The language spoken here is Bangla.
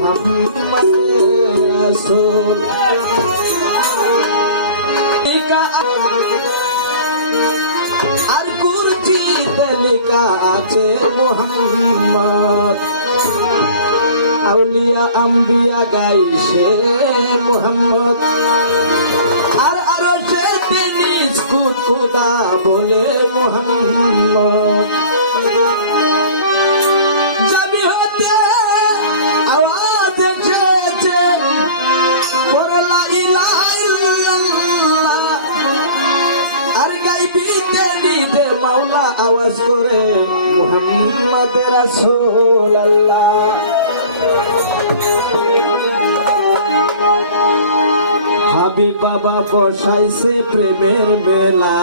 মোহাম্মদ রাসূল আর কুরসিতে লেখা আছে মোহাম্মদ আউলিয়া আম্বিয়া গাইছে মোহাম্মদ আর আরশে নিজ খোদা বলে মোহাম্মদ জামি হতে আওয়াজ এসেছে লা ইলাহা ইল্লাল্লাহ আর গাইবিতে নিদে মাওলা আওয়াজ করে মুহাম্মদ রাসূলুল্লাহ হাবিব বাবা বসাইছে প্রেমের মেলা